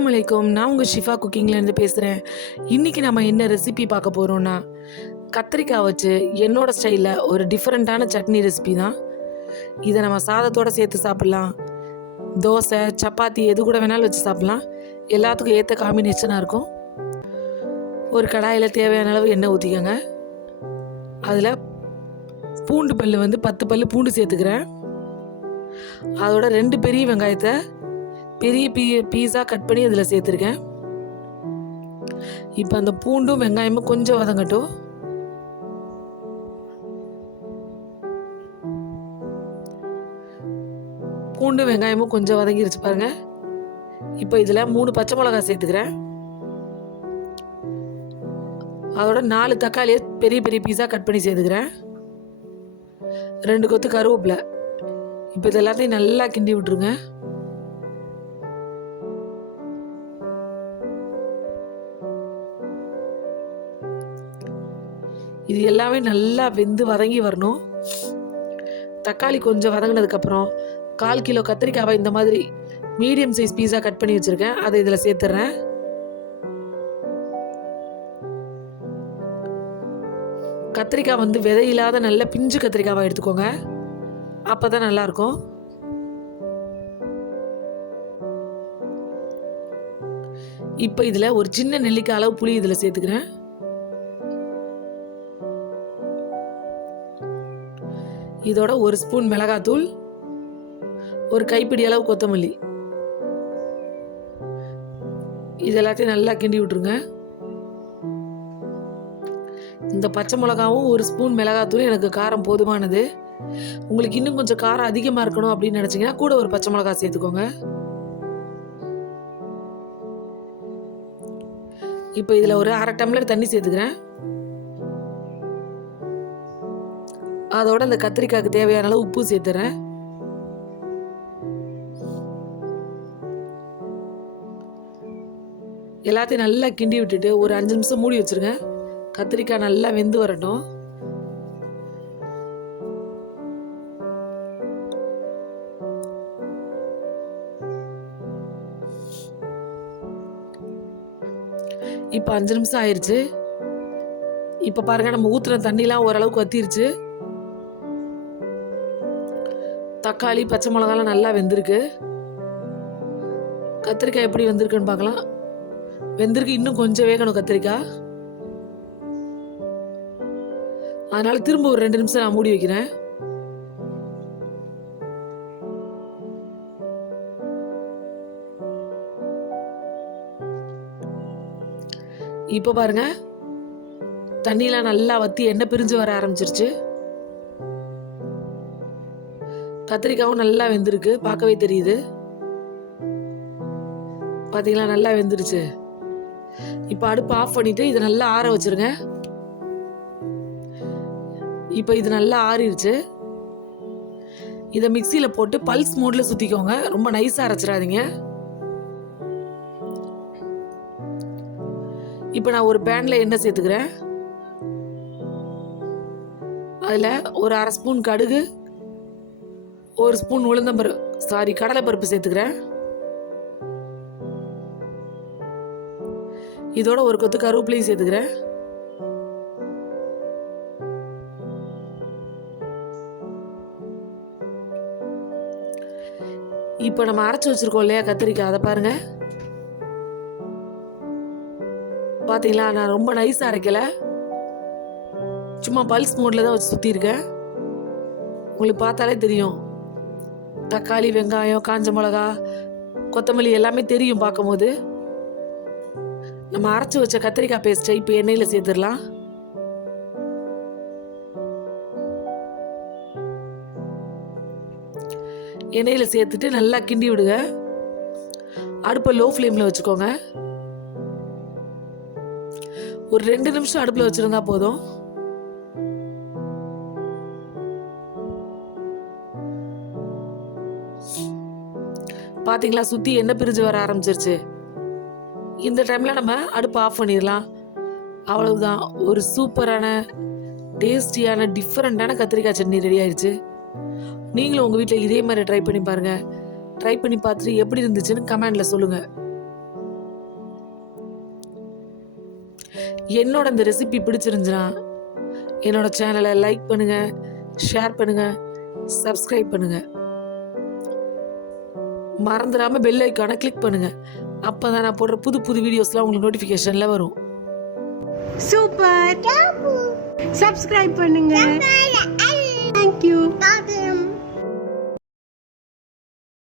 அஸ்ஸலாமு அலைக்கும். நான் உங்கள் ஷிஃபா குக்கிங்லேருந்து பேசுகிறேன். இன்றைக்கி நம்ம என்ன ரெசிபி பார்க்க போகிறோன்னா, கத்திரிக்காய் வச்சு என்னோடய ஸ்டைலில் ஒரு டிஃப்ரெண்ட்டான சட்னி ரெசிபி தான். இதை நம்ம சாதத்தோடு சேர்த்து சாப்பிட்லாம், தோசை சப்பாத்தி எது கூட வேணாலும் வச்சு சாப்பிட்லாம். எல்லாத்துக்கும் ஏற்ற காம்பினேஷனாக இருக்கும். ஒரு கடாயில் தேவையான அளவு எண்ணெய் ஊற்றிக்கோங்க. அதில் பூண்டு பல் 10 பல் பூண்டு சேர்த்துக்கிறேன். அதோட 2 பெரிய வெங்காயத்தை பெரிய பீஸாக கட் பண்ணி அதில் சேர்த்துருக்கேன். இப்போ அந்த பூண்டும் வெங்காயமும் கொஞ்சம் வதங்கட்டும். பூண்டு வெங்காயமும் கொஞ்சம் வதங்கிருச்சு பாருங்க. இப்போ இதில் 3 பச்சை மிளகாய் சேர்த்துக்கிறேன். அதோட 4 தக்காளியை பெரிய பீஸாக கட் பண்ணி சேர்த்துக்கிறேன். 2 கொத்து கருவேப்பிலை. இப்போ இது எல்லாத்தையும் நல்லா கிண்டி விட்டுருங்க. இது எல்லாமே நல்லா வெந்து வதங்கி வரணும். தக்காளி கொஞ்சம் வதங்கினதுக்கப்புறம் 1/4 கிலோ கத்திரிக்காவை இந்த மாதிரி மீடியம் சைஸ் பீஸாக கட் பண்ணி வச்சுருக்கேன். அதை இதில் சேர்த்துட்றேன். கத்திரிக்காய் விதை இல்லாத நல்ல பிஞ்சு கத்திரிக்காவை எடுத்துக்கோங்க, அப்போ தான் நல்லாயிருக்கும். இப்போ இதில் ஒரு சின்ன நெல்லிக்காய் அளவு புளி இதில் சேர்த்துக்கிறேன். இதோட 1 ஸ்பூன் மிளகாத்தூள், ஒரு கைப்பிடி அளவு கொத்தமல்லி, இது எல்லாத்தையும் நல்லா கிண்டி விட்டுருங்க. இந்த பச்சை மிளகாவும் 1 ஸ்பூன் மிளகாத்தூள் எனக்கு காரம் போதுமானது. உங்களுக்கு இன்னும் கொஞ்சம் காரம் அதிகமாக இருக்கணும் அப்படின்னு நினச்சிங்கன்னா கூட ஒரு பச்சை மிளகா சேர்த்துக்கோங்க. இப்போ இதில் ஒரு 1/2 டம்ளர் தண்ணி சேர்த்துக்கிறேன். அதோட அந்த கத்திரிக்காய்க்கு தேவையான அளவு உப்பு சேர்த்துறேன். எல்லாத்தையும் நல்லா கிண்டி விட்டுட்டு ஒரு 5 நிமிஷம் மூடி வச்சிருங்க. கத்திரிக்காய் நல்லா வெந்து வரட்டும். இப்போ 5 நிமிஷம் ஆயிடுச்சு. இப்போ பாருங்க, நம்ம ஊற்றுன தண்ணிலாம் ஓரளவுக்கு வத்திருச்சு. தக்காளி பச்சை மிளகாலாம் நல்லா வெந்திருக்கு. கத்திரிக்காய் எப்படி வெந்திருக்குன்னு பார்க்கலாம். வெந்திருக்கு, இன்னும் கொஞ்சம் வேகணும் கத்திரிக்காய். அதனால திரும்ப ஒரு 2 நிமிஷம் நான் மூடி வைக்கிறேன். இப்போ பாருங்க, தண்ணிலாம் நல்லா வத்தி எண்ணெய் பிரிஞ்சு வர ஆரம்பிச்சிருச்சு. கத்திரிக்காவும் நல்லா வெந்திருக்கு, பார்க்கவே தெரியுது. பார்த்தீங்களா, நல்லா வெந்துருச்சு. இப்போ அடுப்பு ஆஃப் பண்ணிட்டு இதை நல்லா ஆற வச்சிருங்க. இப்போ இது நல்லா ஆறிடுச்சு. இதை மிக்சியில் போட்டு பல்ஸ் மோட்ல சுற்றிக்கோங்க, ரொம்ப நைஸாக அரைச்சிடாதீங்க. இப்போ நான் ஒரு பேனில் எண்ணெய் சேர்த்துக்கிறேன். அதில் ஒரு 1/2 ஸ்பூன் கடுகு, 1 ஸ்பூன் கடலைப்பருப்பு சேர்த்துக்கிறேன். இதோட 1 கொத்து கருவேப்பிலையும் சேர்த்துக்கிறேன். இப்போ நம்ம அரைச்சி வச்சிருக்கோம் இல்லையா கத்திரிக்காய், அதை பாருங்க. பார்த்தீங்களா, நான் ரொம்ப நைஸாக அரைக்கலை, சும்மா பல்ஸ் மோட்ல தான் வச்சு சுற்றிருக்கேன். உங்களுக்கு பார்த்தாலே தெரியும், தக்காளி வெங்காயம் காஞ்ச மிளகா கொத்தமல்லி எல்லாமே தெரியும் பார்க்கும்போது. நம்ம அரைச்சி வச்ச கத்திரிக்காய் பேஸ்ட்டை இப்போ எண்ணெயில் சேர்த்துடலாம். எண்ணெயில் சேர்த்துட்டு நல்லா கிண்டி விடுங்க. அடுப்பை லோ ஃப்ளேமில் வச்சுக்கோங்க. ஒரு 2 நிமிஷம் அடுப்பில் வச்சுருந்தா போதும். பார்த்தீங்களா, சுற்றி எண்ணெய் பிரிஞ்சு வர ஆரம்பிச்சிருச்சு. இந்த டைமில் நம்ம அடுப்பு ஆஃப் பண்ணிடலாம். அவ்வளவுதான், ஒரு சூப்பரான டேஸ்டியான டிஃப்ரெண்ட்டான கத்திரிக்காய் சட்னி ரெடி ஆயிடுச்சு. நீங்களும் உங்கள் வீட்டில் இதே மாதிரி ட்ரை பண்ணி பாருங்கள். ட்ரை பண்ணி பார்த்துட்டு எப்படி இருந்துச்சுன்னு கமெண்டில் சொல்லுங்கள். என்னோட இந்த ரெசிபி பிடிச்சிருந்துச்சுன்னா என்னோட சேனலை லைக் பண்ணுங்கள், ஷேர் பண்ணுங்கள், சப்ஸ்கிரைப் பண்ணுங்கள். மறந்துடாமல் பெல் ஐக்கானை கிளிக் பண்ணுங்கள். அப்போ தான் நான் போடுற புது புது வீடியோஸ்லாம் உங்களுக்கு நோட்டிஃபிகேஷனில் வரும். சூப்பர். சப்ஸ்கிரைப் பண்ணுங்க. தேங்க்யூ.